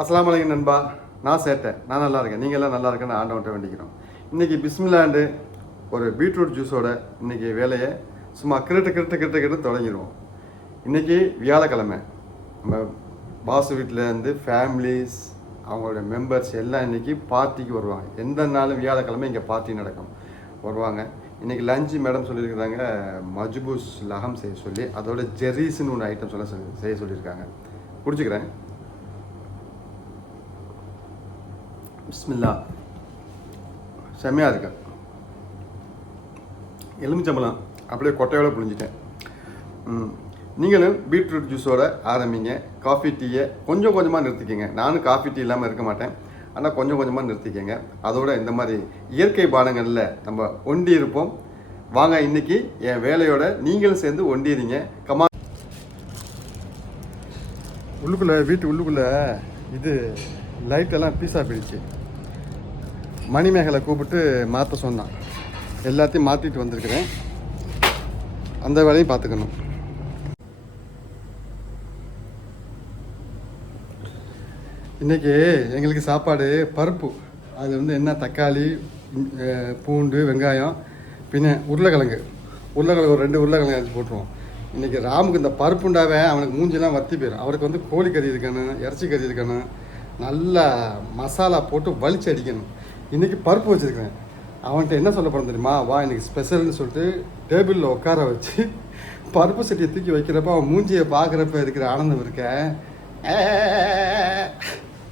அஸ்ஸலாமு அலைக்கும் நண்பா. நான் சேட்டேன், நான் நல்லா இருக்கேன், நீங்கள் எல்லாம் நல்லா இருக்கேன்னு ஆண்டவன்ட்ட வேண்டிக்கிறோம். இன்றைக்கி பிஸ்மில்லாண்டு ஒரு பீட்ரூட் ஜூஸோட இன்றைக்கி வேலையை சும்மா கிரட்டு தொடங்கிடுவோம். இன்றைக்கி வியாழக்கிழமை, நம்ம பாசு வீட்டிலேருந்து ஃபேமிலிஸ் அவங்களோட மெம்பர்ஸ் எல்லாம் இன்றைக்கி பார்ட்டிக்கு வருவாங்க. எந்த நாளும் வியாழக்கிழமை இங்கே பார்ட்டி நடக்கும், வருவாங்க. இன்றைக்கி லஞ்சு மேடம் சொல்லியிருக்கிறாங்க மஜ்பூஸ் லஹம் செய்ய சொல்லி, அதோட ஜெரீஸ்ன்னு ஒன்று ஐட்டம் செய்ய சொல்லியிருக்காங்க. குடிச்சுக்கிறேன். பிஸ்மில்லா. செம்மையாக இருக்கு. எலுமிச்சம்பழம் அப்படியே கொட்டையோடு புழிஞ்சிட்டேன். நீங்களும் பீட்ரூட் ஜூஸோட ஆரம்பிங்க. காஃபி டீயை கொஞ்சம் கொஞ்சமாக நிறுத்திக்கங்க. நானும் காஃபி டீ இல்லாமல் இருக்க மாட்டேன், ஆனால் கொஞ்சம் கொஞ்சமாக நிறுத்திக்கங்க. அதோட இந்த மாதிரி இயற்கை பானங்களில் நம்ம ஒண்டி இருப்போம். வாங்க, இன்னைக்கு என் வேலையோட நீங்களும் சேர்ந்து ஒண்டிடுங்க. கமா வீட்டு உள்ளுக்குள்ளே இது லைட்டெல்லாம் பீஸாக போயிடுச்சு. மணிமேகலை கூப்பிட்டு மாற்ற சொன்னான். எல்லாத்தையும் மாற்றிட்டு வந்திருக்கிறேன். அந்த வேலையும் பார்த்துக்கணும். இன்றைக்கி எங்களுக்கு சாப்பாடு பருப்பு. அது என்ன தக்காளி, பூண்டு, வெங்காயம், பின்ன உருளைக்கிழங்கு ஒரு 2 உருளைக்கிழங்கு அரைச்சி போட்டுருவோம். இன்றைக்கி ராமுக்கு இந்த பருப்புண்டாவே அவனுக்கு மூஞ்சிலாம் வத்தி போயிடும். அவருக்கு கோழிக்கறி இருக்கணும், இறைச்சி கறி இருக்கணும், நல்லா மசாலா போட்டு வலிச்சு அடிக்கணும். இன்றைக்கி பருப்பு வச்சுருக்கிறேன். அவன்கிட்ட என்ன சொல்ல போகிறேன் தெரியுமா? வா இன்னைக்கு ஸ்பெஷல்னு சொல்லிட்டு டேபிளில் உட்கார வச்சு பருப்பு சட்டியை தூக்கி வைக்கிறப்ப அவன் மூஞ்சியை பார்க்குறப்ப இருக்கிற ஆனந்தம் இருக்க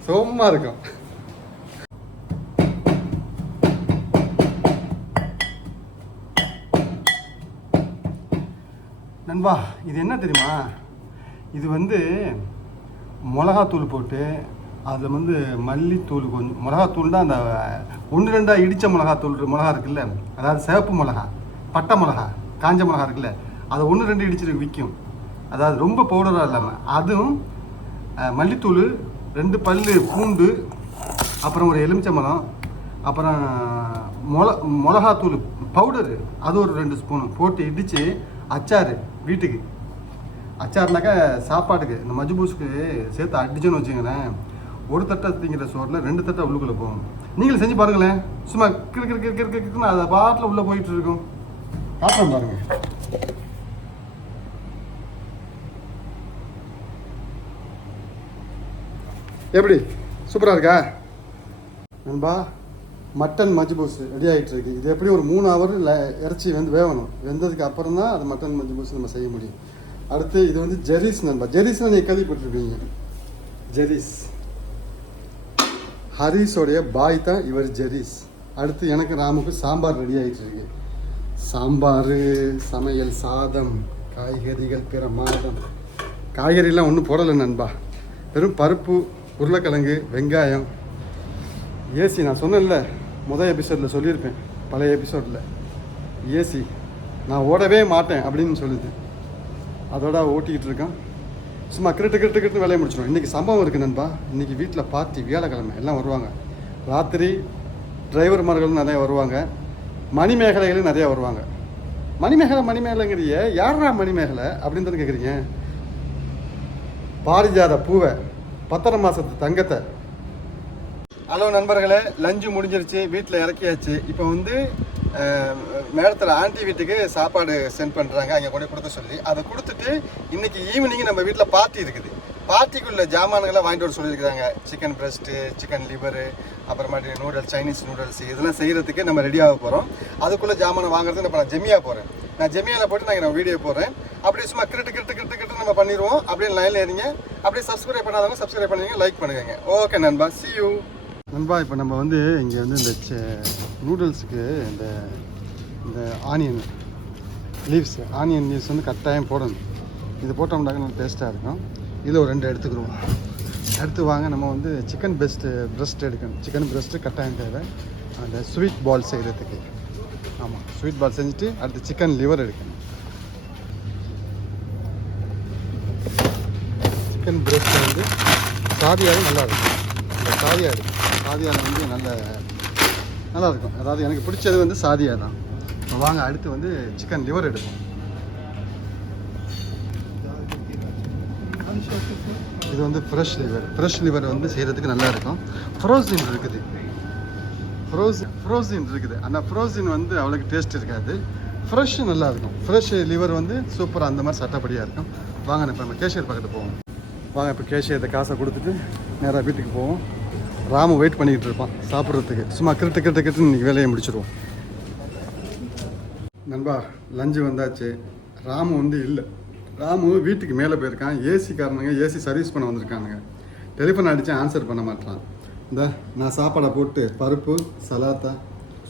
சும்மா இருக்கும். நண்பா, இது என்ன தெரியுமா? இது மிளகாத்தூள் போட்டு அதில் மல்லித்தூள், கொஞ்சம் மிளகாத்தூள்னா அந்த 1-2 இடித்த மிளகா இருக்குல்ல, அதாவது சிவப்பு மிளகா, பட்டை மிளகா, காஞ்ச மிளகா இருக்குல்ல, அதை 1-2 இடிச்சு விற்கும். அதாவது ரொம்ப பவுடராக இல்லாமல். அதுவும் மல்லித்தூள், 2 பல்லு பூண்டு, அப்புறம் ஒரு எலுமிச்சம்பழம், அப்புறம் மிளகாத்தூள் பவுடரு அது ஒரு 2 ஸ்பூனு போட்டு இடித்து அச்சார். வீட்டுக்கு அச்சார்னாக்கா சாப்பாட்டுக்கு இந்த மஜ்பூஸுக்கு சேர்த்து அடிச்சோன்னு வச்சுங்களேன், ஒரு தட்டை திங்கிற சோறில் 2 தட்டை உள்ளுக்குள்ளே போகும். நீங்களும் செஞ்சு பாருங்களேன். சும்மா கிறுக்குன்னு அதை பாட்டில் உள்ளே போயிட்டு இருக்கும். காட்டுறேன் பாருங்கள். எப்படி சூப்பராக இருக்கா நண்பா? மட்டன் மஜ்பூஸ் ரெடி ஆகிட்டு இருக்கு. இது எப்படி ஒரு 3 ஹவர் இறைச்சி வேகணும். வெந்ததுக்கு அப்புறம் தான் அது மட்டன் மஜ்பூஸ் நம்ம செய்ய முடியும். அடுத்து இது ஜெரீஸ் நண்பா. ஜெரீஸ்னால் நீங்கள் கேள்விப்பட்டிருப்பீங்க. ஜெரீஸ் ஹரிஸோடைய பாய் தான் இவர் ஜெரீஸ். அடுத்து எனக்கு ராமுக்கு சாம்பார் ரெடி ஆகிட்டு இருக்கு. சாம்பார், சமையல், சாதம், காய்கறிகள், பிற மாதம். காய்கறிலாம் ஒன்றும் போடலை நண்பா. வெறும் பருப்பு, உருளைக்கிழங்கு, வெங்காயம். ஏசி நான் சொன்னேன்ல, முதல் எபிசோடில் சொல்லியிருப்பேன், பழைய எபிசோடில். ஏசி நான் ஓடவே மாட்டேன் அப்படின்னு சொல்லுது. அதோட ஓட்டிக்கிட்டு இருக்கேன். சும்மா கிரிட்டு வேலையை முடிச்சிடும். இன்றைக்கி சம்பவம் இருக்குது நண்பா. இன்றைக்கி வீட்டில் பார்ட்டி, வியாழக்கிழமை, எல்லாம் வருவாங்க. ராத்திரி டிரைவர்மார்களும் நிறையா வருவாங்க. மணிமேகலைகளும் நிறையா வருவாங்க. மணிமேகலைங்கிறிய யாரா மணிமேகலை அப்படின்னு தானே கேட்குறீங்க? பாரிஜாத பூவை, 10 மாதத்து தங்கத்தை. ஹலோ நண்பர்களே, லஞ்சு முடிஞ்சிருச்சு, வீட்டில் இறக்கியாச்சு. இப்போ மேடத்தில் ஆண்டி வீட்டுக்கு சாப்பாடு சென்ட் பண்ணுறாங்க, அங்கே கொண்டு கொடுக்க சொல்லி. அதை கொடுத்துட்டு இன்றைக்கி ஈவினிங் நம்ம வீட்டில் பார்ட்டி இருக்குது. பார்ட்டிக்குள்ள ஜாமான்களை வாங்கிட்டு வர சொல்லியிருக்கிறாங்க. சிக்கன் பிரஸ்ட்டு, சிக்கன் லிவரு, அப்புறமாட்டி நூடுல்ஸ், சைனீஸ் நூடுல்ஸ், இதெல்லாம் செய்கிறதுக்கு நம்ம ரெடியாக போகிறோம். அதுக்குள்ளே ஜாமானை வாங்குறதுக்கு இப்போ நான் ஜெமியா போகிறேன். நான் ஜெமியாவில் போட்டு நான் வீடியோ போடுறேன். அப்படியே சும்மா கிரிட்டு நம்ம பண்ணிடுவோம். அப்படியே லைனில் ஏறிங்க. அப்படியே சப்ஸ்கிரைப் பண்ணாதவங்க சப்ஸ்கிரைப் பண்ணுவீங்க, லைக் பண்ணுவீங்க. ஓகே நண்பா, see you நண்பா. இப்போ நம்ம இங்கே இந்த நூடுல்ஸுக்கு இந்த ஆனியன் லீவ்ஸ் கட்டாயம் போடணும். இது போட்டோம்னாக்க நல்லா டேஸ்ட்டாக இருக்கும். இதில் ஒரு 2 எடுத்துக்கிடுவோம். அடுத்து வாங்க, நம்ம சிக்கன் பிரஸ்ட் எடுக்கணும். சிக்கன் பிரஸ்ட்டு கட்டாயம் தேவை அந்த ஸ்வீட் பால் செய்கிறதுக்கு. ஆமாம், ஸ்வீட் பால் செஞ்சுட்டு அடுத்து சிக்கன் லிவர் எடுக்கணும். சிக்கன் பிரஸ்ட் சாதியாகவே நல்லாயிருக்கும். இந்த சாதியாடு நல்லா இருக்கும். அதாவது எனக்கு பிடிச்சது சாதியா தான். இப்போ வாங்க, அடுத்து சிக்கன் லிவர் எடுப்போம். இது வந்து ஃப்ரெஷ் லிவர் வந்து செய்கிறதுக்கு நல்லா இருக்கும். ஃப்ரோசின் இருக்குது, ஃப்ரோசின் இருக்குது. ஆனால் ஃப்ரோசின் வந்து அவ்வளோக்கு டேஸ்ட் இருக்காது. ஃப்ரெஷ் நல்லா இருக்கும். ஃப்ரெஷ் லிவர் வந்து சூப்பராக அந்த மாதிரி சட்டப்படியாக இருக்கும். வாங்க இப்போ நம்ம கேஷியர் பக்கத்து போவோம். வாங்க இப்போ கேஷியர்கிட்ட காசை கொடுத்துட்டு நேராக வீட்டுக்கு போவோம். ராமு வெயிட் பண்ணிக்கிட்டு இருப்பான் சாப்பிட்றதுக்கு. சும்மா கிட்ட இன்றைக்கி வேலையை முடிச்சிடுவோம். நண்பா லஞ்சு வந்தாச்சு. ராமு வந்து இல்லை, ராமு வீட்டுக்கு மேலே போயிருக்கான். ஏசி காரணங்க ஏசி சர்வீஸ் பண்ண வந்திருக்கானுங்க. டெலிஃபோன் அடித்தேன், ஆன்சர் பண்ண மாட்டான். இந்த நான் சாப்பாடை போட்டு பருப்பு சலாத்தா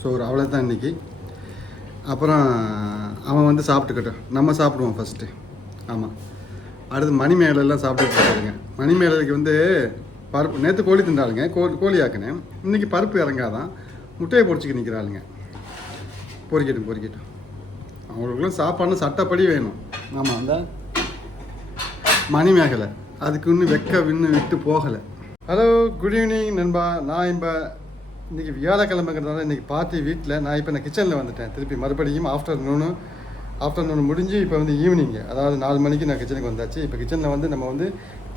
சோறு அவ்வளோதான் இன்றைக்கி. அப்புறம் அவன் வந்து சாப்பிட்டுக்கட்டும், நம்ம சாப்பிடுவோம் ஃபஸ்ட்டு. ஆமாம், அடுத்து மணிமேலெல்லாம் சாப்பிட்டுட்டு இருக்காருங்க. மணிமேலுக்கு வந்து பருப்பு நேற்று கோழி திண்டாளுங்க, கோழி ஆக்கினேன். இன்றைக்கி பருப்பு இறங்காதான், முட்டையை பொறிச்சிக்க நிற்கிறாளுங்க. பொறிக்கட்டும். அவங்களுக்குலாம் சாப்பாடுன்னு சட்டப்படி வேணும். ஆமாம், அந்த மணிமேகலை அதுக்கு இன்னும் விட்டு போகலை. ஹலோ, குட் ஈவினிங் நண்பா. நான் இப்போ இன்றைக்கி வியாழக்கிழமைங்கிறதுனால இன்றைக்கி பார்ட்டி வீட்டில் நான் இப்போ கிச்சனில் வந்துட்டேன். திருப்பி மறுபடியும் ஆஃப்டர்நூன் முடிஞ்சு இப்போ வந்து ஈவினிங்கு, அதாவது 4 மணிக்கு நான் கிச்சனுக்கு வந்தாச்சு. இப்போ கிச்சனில் வந்து நம்ம வந்து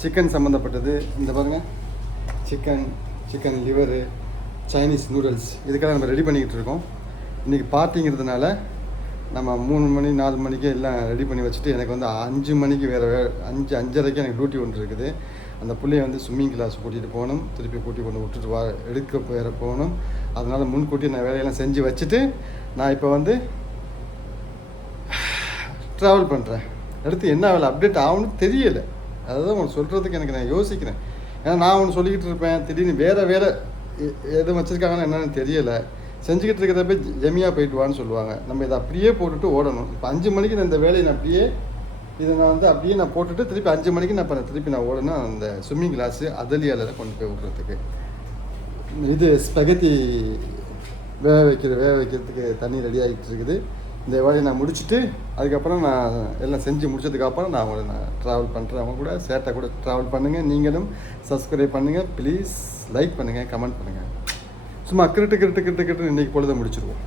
சிக்கன் சம்மந்தப்பட்டது, இந்த பாருங்கள், சிக்கன் லிவரு, சைனீஸ் நூடுல்ஸ், இதுக்கெல்லாம் நம்ம ரெடி பண்ணிக்கிட்டு இருக்கோம். இன்றைக்கி பார்ட்டிங்கிறதுனால நம்ம 3 மணி 4 மணிக்கு எல்லாம் ரெடி பண்ணி வச்சுட்டு, எனக்கு வந்து 5 மணிக்கு வேறு 5:30க்கு எனக்கு டியூட்டி ஒன்று இருக்குது. அந்த பிள்ளைய வந்து ஸ்விம்மிங் கிளாஸ் கூட்டிகிட்டு போகணும், திருப்பி கூட்டி கொண்டு விட்டுட்டு எடுக்க வேறு போகணும். அதனால் முன்கூட்டி நான் வேலையெல்லாம் செஞ்சு வச்சுட்டு நான் இப்போ வந்து ட்ராவல் பண்ணுறேன். அடுத்து என்ன வேலை அப்டேட் ஆகணும்னு தெரியலை. அதுதான் ஒன்று சொல்கிறதுக்கு எனக்கு நான் யோசிக்கிறேன். ஏன்னா நான் ஒன்று சொல்லிக்கிட்டு இருப்பேன், திடீர்னு வேறு வேலை எதுவும் வச்சுருக்காங்கன்னு என்னென்னு தெரியலை. செஞ்சுக்கிட்டு இருக்கிறப்ப ஜெமியாக போயிட்டு வான்னு சொல்லுவாங்க. நம்ம இதை அப்படியே போட்டுட்டு ஓடணும். இப்போ 5 மணிக்கு நான் இந்த வேலையை நான் அப்படியே போட்டுட்டு திருப்பி 5 மணிக்கு திருப்பி நான் ஓடணும் அந்த ஸ்விம்மிங் கிளாஸு அதலியால் கொண்டு போய் விட்றதுக்கு. இது ஸ்பெகத்தி வேக வைக்கிறதுக்கு தண்ணி ரெடி ஆகிட்டு இருக்குது. இந்த வேலையை நான் முடிச்சுட்டு அதுக்கப்புறம் நான் எல்லாம் செஞ்சு முடிச்சதுக்கப்புறம் நான் ட்ராவல் பண்ணுறேன். அவங்க கூட சேட்டை கூட ட்ராவல் பண்ணுங்கள். நீங்களும் சப்ஸ்கிரைப் பண்ணுங்கள் ப்ளீஸ், லைக் பண்ணுங்கள், கமெண்ட் பண்ணுங்கள். சும்மா கிரிட்டு இன்றைக்கி பொழுதை முடிச்சிடுவோம்.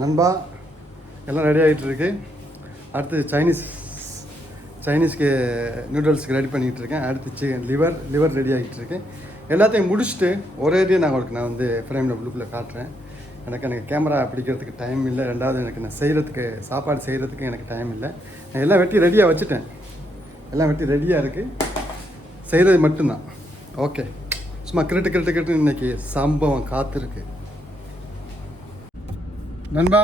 நண்பா எல்லாம் ரெடி ஆகிட்டுருக்கு. அடுத்து சைனீஸ்க்கு நூடுல்ஸ்க்கு ரெடி பண்ணிகிட்டு இருக்கேன். அடுத்து லிவர் ரெடி ஆகிட்டு இருக்கேன். எல்லாத்தையும் முடிச்சுட்டு ஒரேடியாக நான் வந்து ஃப்ரேமில் ப்ளூப்பில் காட்டுறேன். எனக்கு கேமரா பிடிக்கிறதுக்கு டைம் இல்லை. ரெண்டாவது எனக்கு நான் சாப்பாடு செய்கிறதுக்கு எனக்கு டைம் இல்லை. நான் எல்லாம் வெட்டி ரெடியாக வச்சுட்டேன். எல்லாம் வெட்டி ரெடியாக இருக்குது, செய்கிறது மட்டும்தான். ஓகே, சும்மா கிரிட்டு இன்றைக்கி சம்பவம் காத்திருக்கு. நண்பா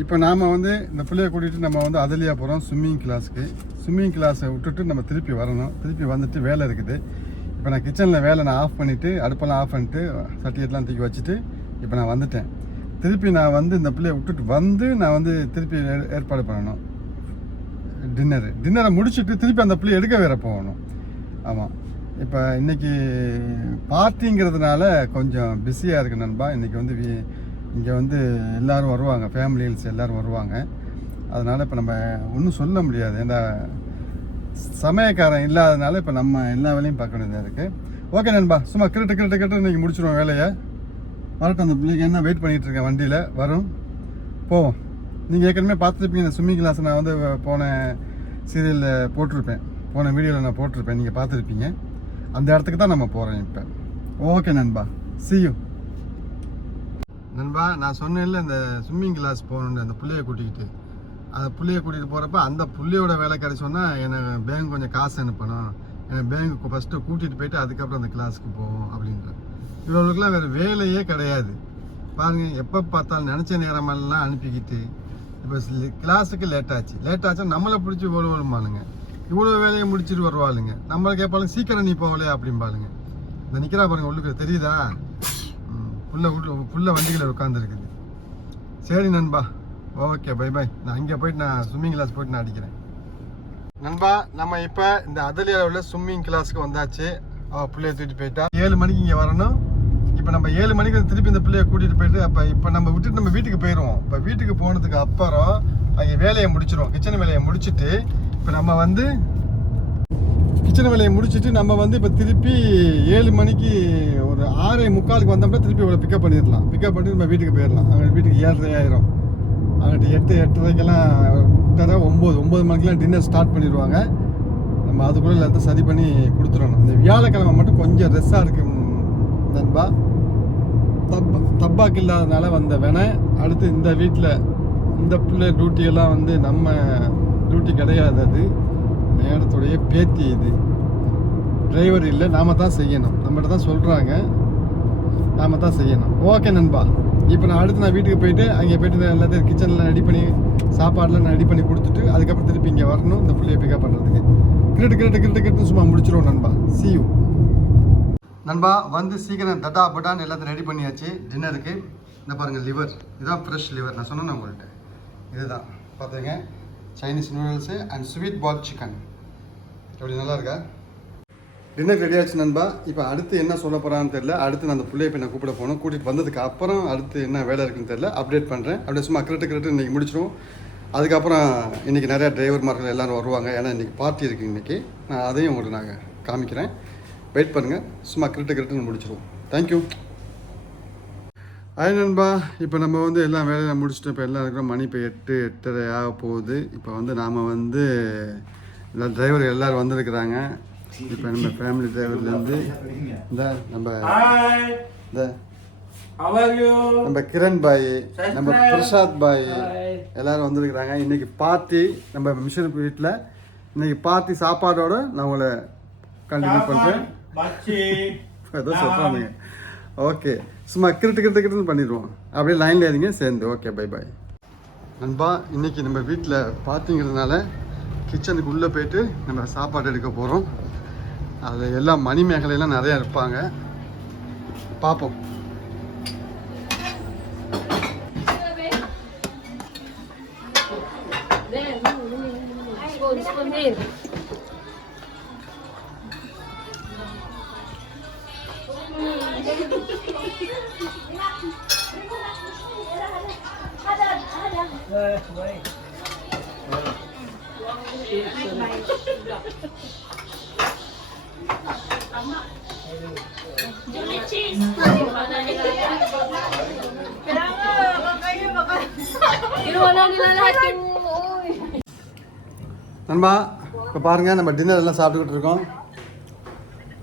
இப்போ நாம் வந்து இந்த பிள்ளையை கூட்டிகிட்டு நம்ம வந்து அதலியாக போகிறோம் ஸ்விம்மிங் கிளாஸுக்கு. ஸ்விம்மிங் கிளாஸை விட்டுட்டு நம்ம திருப்பி வரணும். திருப்பி வந்துட்டு வேலை இருக்குது. இப்போ நான் கிச்சனில் வேலை நான் ஆஃப் பண்ணிவிட்டு, அடுப்பெல்லாம் ஆஃப் பண்ணிட்டு, சட்டியெல்லாம் தூக்கி வச்சுட்டு இப்போ நான் வந்துட்டேன். திருப்பி நான் வந்து இந்த பிள்ளையை விட்டுட்டு வந்து நான் வந்து திருப்பி ஏற்பாடு பண்ணணும் டின்னரை முடிச்சுட்டு திருப்பி அந்த பிள்ளையை எடுக்க வேற போகணும். ஆமாம், இப்போ இன்றைக்கி பார்ட்டிங்கிறதுனால கொஞ்சம் பிஸியாக இருக்குது நண்பா. இன்றைக்கி வந்து இங்கே வந்து எல்லோரும் வருவாங்க, ஃபேமிலிஸ் எல்லோரும் வருவாங்க. அதனால் இப்போ நம்ம ஒன்றும் சொல்ல முடியாது. ஏன்னா சமயக்காரன் இல்லாதனால இப்போ நம்ம எல்லா வேலையும் பார்க்க வேண்டியதாக இருக்குது. ஓகே நண்பா, சும்மா கிரிட்டு இன்றைக்கி முடிச்சிடுவோம் வேலையை. வரட்டும், அந்த பிள்ளைங்க என்ன வெயிட் பண்ணிகிட்ருக்கேன், வண்டியில் வரும், போவோம். நீங்கள் ஏற்கனவே பார்த்துருப்பீங்க இந்த ஸ்விம்மிங் கிளாஸ். நான் வந்து போன சீரியலில் போட்டிருப்பேன், போன வீடியோவில் நான் போட்டிருப்பேன், நீங்கள் பார்த்துருப்பீங்க. அந்த இடத்துக்கு தான் நம்ம போகிறோம் இப்போ. ஓகே நண்பா, see you நண்பா. நான் சொன்னேன்ல இந்த ஸ்விம்மிங் கிளாஸ் போகணுன்னு, அந்த பிள்ளையை கூட்டிகிட்டு போகிறப்ப அந்த பிள்ளையோட வேலைக்காரி சொன்னால் எனக்கு பேங்க் கொஞ்சம் காசு அனுப்பணும், எனக்கு பேங்க்கு ஃபஸ்ட்டு கூட்டிகிட்டு போயிட்டு அதுக்கப்புறம் அந்த கிளாஸுக்கு போவோம் அப்படின்ற. இவர்களுக்கெல்லாம் வேறு வேலையே கிடையாது பாருங்கள். எப்போ பார்த்தாலும் நினச்ச நேரமெல்லாம் அனுப்பிக்கிட்டு இப்போ கிளாஸுக்கு லேட்டாச்சுன்னா நம்மளை பிடிச்சி ஒழுவலுமானுங்க. இவ்வளோ வேலையை முடிச்சுட்டு வருவாளுங்க. நம்மளை கேட்பாளுங்க, சீக்கிரம் நீ போகலையா அப்படிம்பாளுங்க. இந்த நிற்கிறா பாருங்க, உள்ளுக்கு தெரியுதா? புள்ள வண்டிகளில் உட்காந்துருக்குது. சரி நண்பா, ஓகே பை பை. நான் இங்கே போயிட்டு நான் ஸ்விம்மிங் கிளாஸ் போயிட்டு நான் அடிக்கிறேன். நண்பா, நம்ம இப்போ இந்த அதலியாவில் உள்ள ஸ்விம்மிங் கிளாஸுக்கு வந்தாச்சு. பிள்ளைய தூக்கிட்டு போயிட்டா 7 மணிக்கு இங்கே வரணும். இப்போ நம்ம 7 மணிக்கு திருப்பி இந்த பிள்ளைய கூட்டிகிட்டு போயிட்டு இப்போ நம்ம விட்டுட்டு நம்ம வீட்டுக்கு போயிடுவோம். இப்போ வீட்டுக்கு போனதுக்கு அப்புறம் அங்கே வேலையை முடிச்சிடுவோம். கிச்சன் வேலையை முடிச்சுட்டு இப்போ நம்ம வந்து இப்போ திருப்பி 7 மணிக்கு ஒரு 6:45 வந்தோம்னா திருப்பி இவ்வளோ பிக்கப் பண்ணிடலாம். பிக்கப் பண்ணிட்டு நம்ம வீட்டுக்கு போயிடலாம். அங்கே வீட்டுக்கு 7:30 ஆயிரும். அங்கிட்ட 8:30க்கெல்லாம் விட்டாரா 9 மணிக்கெலாம் டின்னர் ஸ்டார்ட் பண்ணிடுவாங்க. நம்ம அதுக்குள்ளே எல்லாத்தையும் சரி பண்ணி கொடுத்துடணும். இந்த வியாழக்கிழமை மட்டும் கொஞ்சம் ரெஸ்ஸாக இருக்கு நண்பா. தப்பாக்கு இல்லாதனால வந்த வேணை. அடுத்து இந்த வீட்டில் இந்த பிள்ளை டியூட்டியெல்லாம் வந்து நம்ம டியூட்டி கிடையாது. அது மேடத்துடைய பேத்தி. இது டிரைவர் இல்லை, நாம் தான் செய்யணும். நம்மகிட்ட தான் சொல்கிறாங்க, நாம் தான் செய்யணும். ஓகே நண்பா. இப்போ நான் வீட்டுக்கு போயிட்டு அங்கே போயிட்டு எல்லாத்தையும் கிச்சனில் ரெடி பண்ணி சாப்பாடெலாம் நான் ரெடி பண்ணி கொடுத்துட்டு அதுக்கப்புறம் திருப்பி இங்கே வரணும் இந்த பிள்ளையை பிக்கப் பண்ணுறதுக்கு. கிரிட்டு சும்மா முடிச்சிடுவோம் நண்பா. See you நண்பா. வந்து சீக்கிரம் தட்டா பட்டான்னு எல்லாத்தையும் ரெடி பண்ணியாச்சு டின்னருக்கு. இந்த பாருங்கள் லிவர், இதுதான் ஃப்ரெஷ் லிவர். நான் சொன்னேன் உங்கள்கிட்ட, இதுதான் பார்த்துங்க. Chinese noodles and sweet ball chicken. எப்படி நல்லா இருக்கா? டின்னர் ரெடி ஆச்சு நண்பா. இப்போ அடுத்து என்ன சொல்ல போகிறான்னு தெரியல. அடுத்து நான் அந்த பிள்ளையை இப்போ நான் கூப்பிட போகணும். கூட்டிகிட்டு வந்ததுக்கு அப்புறம் அடுத்து என்ன வேலை இருக்குன்னு தெரியல. அப்டேட் பண்ணுறேன். அப்படியே சும்மா கிரிட்டு இன்றைக்கி முடிச்சிடுவோம். அதுக்கப்புறம் இன்றைக்கி நிறையா டிரைவர்மார்கள் எல்லோரும் வருவாங்க. ஏன்னா இன்றைக்கி பார்ட்டி இருக்குது இன்றைக்கி. நான் அதையும் உங்களுக்கு நாங்கள் காமிக்கிறேன். வெயிட் பண்ணுங்கள். சும்மா கிரிட்டுன்னு முடிச்சிடுவோம். தேங்க்யூ. அது நண்பா, இப்போ நம்ம வந்து எல்லா வேலையும் முடிச்சுட்டு இப்போ எல்லாம் இருக்கிறோம். மணி இப்போ 8:30 ஆக போகுது. இப்போ வந்து நாம் வந்து எல்லா டிரைவர் எல்லோரும் வந்திருக்கிறாங்க. இப்போ நம்ம ஃபேமிலி டிரைவர்லேருந்து இந்த நம்ம கிரண் பாய், நம்ம பிரசாத் பாய் எல்லோரும் வந்திருக்கிறாங்க. இன்றைக்கி பார்ட்டி நம்ம மிஷன் வீட்டில். இன்றைக்கி பார்ட்டி சாப்பாடோடு நான் உங்களை கண்டினியூ பண்ணுறேன். ஏதோ சொல்கிறாங்க. ஓகே, சும்மா கிரிட்டுன்னு பண்ணிடுவோம். அப்படியே லைனில் இருங்க சேர்ந்து. ஓகே பை பாய் நண்பா. இன்றைக்கி நம்ம வீட்டில் பார்ட்டிங்கிறதுனால கிச்சனுக்கு உள்ளே போயிட்டு நம்ம சாப்பாடு எடுக்க போகிறோம். அது எல்லாம் மணிமேகலையெல்லாம் நிறையா இருப்பாங்க. பார்ப்போம். நண்பா, இப்போ பாருங்கள், நம்ம டின்னர் எல்லாம் சாப்பிட்டுக்கிட்டு இருக்கோம்.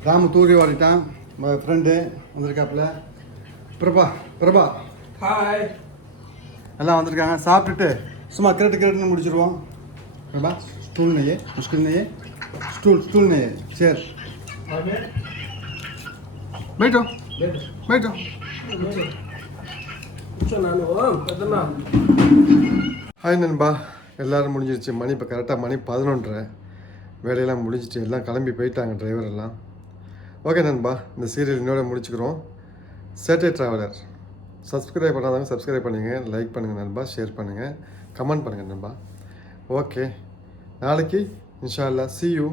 ராமு தூரி ஓடிட்டான். நம்ம ஃப்ரெண்டு வந்திருக்காப்புல. பிரபா ஹாய் எல்லாம் வந்திருக்காங்க. சாப்பிட்டுட்டு சும்மா கிரட்டுன்னு முடிச்சிடுவோம். பிரபா ஸ்டூல் நெய்யே, முஸ்கில் நெய்யே, ஸ்டூல் நெய்யே. சரி बैठो बैठो. ஹாய் நண்பா, எல்லோரும் முடிஞ்சிருச்சு. மணி இப்போ கரெக்டாக மணி 11:30. வேலையெல்லாம் முடிஞ்சிச்சு. எல்லாம் கிளம்பி போயிட்டாங்க டிரைவர் எல்லாம். ஓகே நண்பா, இந்த சீரியல் இன்னோட முடிச்சுக்கிறோம். சேட்டை ட்ராவலர். சப்ஸ்கிரைப் பண்ணாதவங்க சப்ஸ்கிரைப் பண்ணுங்கள், லைக் பண்ணுங்கள் நண்பா, ஷேர் பண்ணுங்கள், கமெண்ட் பண்ணுங்கள் நண்பா. ஓகே, நாளைக்கு இன்ஷா அல்லாஹ் see you.